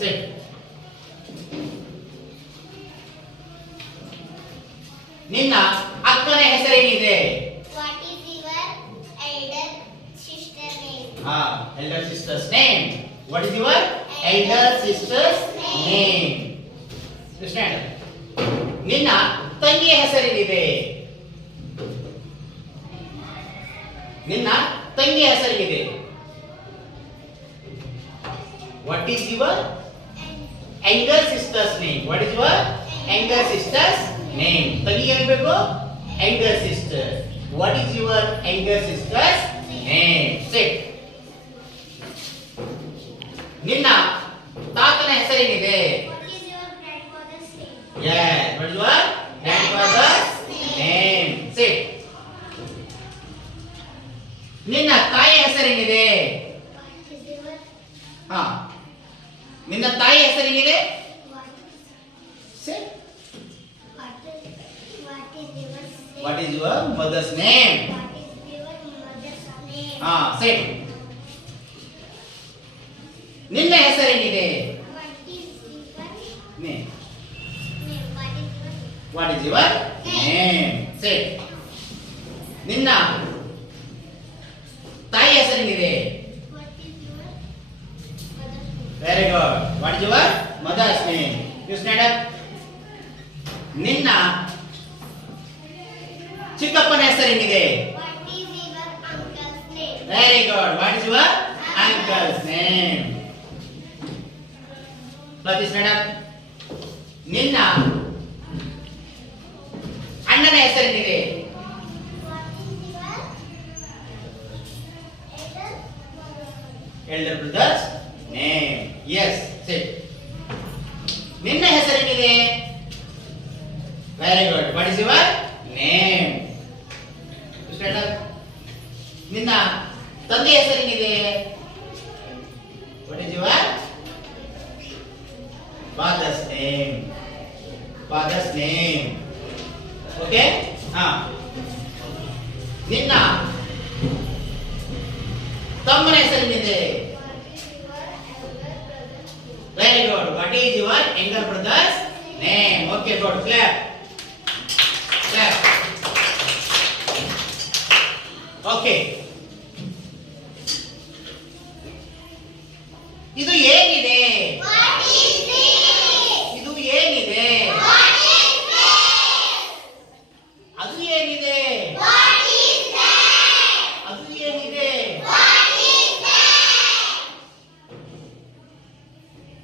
Sit. ನಿನ್ನ ಅಕ್ಕನ ಹೆಸರೇನಿದೆ? What is your elder sister name? Elder sister's name. What is your elder sister's name? Understand? ನಿನ್ನ ತಂಗಿಯ ಹೆಸರೇನಿದೆ? ನಿನ್ನ ತಂಗಿಯ ಹೆಸರೇನಿದೆ? What is your elder sister's name? What is your elder sister's name? ತಂಗಿ ಏನ್ಬೇಕು? Elder sister. What is your elder sister's name? Sit. ನಿನ್ನ ತಾತನ ಹೆಸರೇನಿದೆ? What is your grandfather's name? Yes. What is your grandfather's name? Sit. ನಿನ್ನ ತಾಯಿ ಹೆಸರೇನಿದೆ? What is your ಹಾ. ನಿನ್ನ ತಾಯಿ ಹೆಸರೇನಿದೆ? Sit. what What is is your your mother's name? what is your mother's name? Sit. ನಿನ್ನ ಹೆಸರೇನಿದೆ? What is your Name. name? What is your name? Sit. ನಿನ್ನ ತಾಯಿ ಹೆಸರೇನಿದೆ? What is your mother's name? Very good. What is your mother's name? You stand up. ನಿನ್ನ ಚಿಕ್ಕಪ್ಪನ ಹೆಸರೇನಿದೆ? What is your uncle's name? Very good. What is your uncle's name? Please stand up. ನಿನ್ನ ಅಣ್ಣನ ಹೆಸರೇನಿದೆ? What is your Elder brother's name. Yes. Sit. ನಿನ್ನ ಹೆಸರೇನಿದೆ? Very good. What is your name? Stand up. ನಿನ್ನ ತಂದೆ ಹೆಸರೇನಿದೆ? What is your father's name? Father's name. Okay? ನಿನ್ನ ತಮ್ಮನ ಹೆಸರೇನಿದೆ? Very good. What is your younger brother's name? Okay, good. Clap. Clap. Okay.